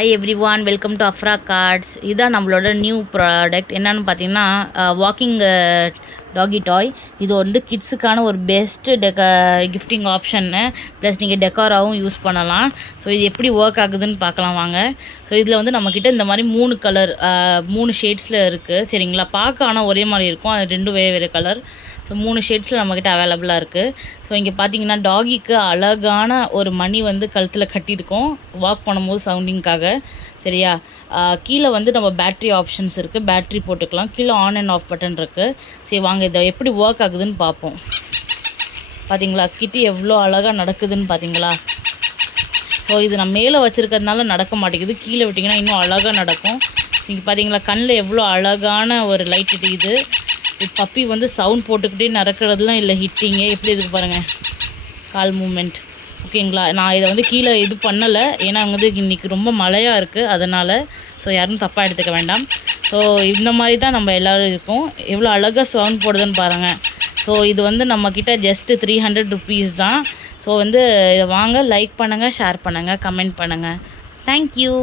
Hi everyone, welcome to Afra cards. இதுதான் நம்மளோட new product. என்னென்னு பார்த்தீங்கன்னா வாக்கிங் டாகி டாய். இது வந்து கிட்ஸுக்கான ஒரு பெஸ்ட்டு கிஃப்டிங் ஆப்ஷன்னு. ப்ளஸ் நீங்கள் டெக்காராகவும் யூஸ் பண்ணலாம். ஸோ இது எப்படி ஒர்க் ஆகுதுன்னு பார்க்கலாம் வாங்க. ஸோ இதில் வந்து நம்மக்கிட்ட இந்த மாதிரி 3 கலர் 3 ஷேட்ஸில் இருக்குது. சரிங்களா, பார்க்க ஆனால் ஒரே மாதிரி இருக்கும். அது 2 வேறு கலர். ஸோ 3 ஷேட்ஸில் நம்மக்கிட்ட அவைலபிளாக இருக்குது. ஸோ இங்கே பார்த்தீங்கன்னா டாகிக்கு அழகான ஒரு மணி வந்து கழுத்தில் கட்டியிருக்கோம், வாக் பண்ணும்போது சவுண்டிங்காக. சரியா, கீழே வந்து நம்ம பேட்ரி ஆப்ஷன்ஸ் இருக்குது, பேட்ரி போட்டுக்கலாம். கீழே ஆன் அண்ட் ஆஃப் பட்டன் இருக்குது. சரி வாங்க, இதை எப்படி ஒர்க் ஆகுதுன்னு பார்ப்போம். பார்த்தீங்களா, கிட்டி எவ்வளோ அழகாக நடக்குதுன்னு பார்த்தீங்களா. ஸோ இது நான் மேலே வச்சுருக்கிறதுனால நடக்க மாட்டேங்குது, கீழே விட்டிங்கன்னா இன்னும் அழகாக நடக்கும். ஸோ இங்கே பார்த்தீங்களா, கண்ணில் எவ்வளோ அழகான ஒரு லைட் இடிக்குது. பப்பி வந்து சவுண்ட் போட்டுக்கிட்டே நடக்கிறதுலாம் இல்லை, ஹிட்டிங்கே எப்படி இருக்குது பாருங்கள், கால் மூமெண்ட். ஓகேங்களா, நான் இதை வந்து கீழே இது பண்ணலை, ஏன்னா வந்து இன்றைக்கி ரொம்ப மழையாக இருக்குது, அதனால். ஸோ யாரும் தப்பாக எடுத்துக்க வேண்டாம். ஸோ இந்த மாதிரி தான் நம்ம எல்லோரும் இருக்கோம். எவ்வளோ அழகாக சவுண்ட் போடுதுன்னு பாருங்கள். ஸோ இது வந்து நம்மக்கிட்ட ஜஸ்ட்டு 300 rupees தான். ஸோ வந்து இதை வாங்க, லைக் பண்ணுங்கள், ஷேர் பண்ணுங்கள், கமெண்ட் பண்ணுங்கள். தேங்க்யூ.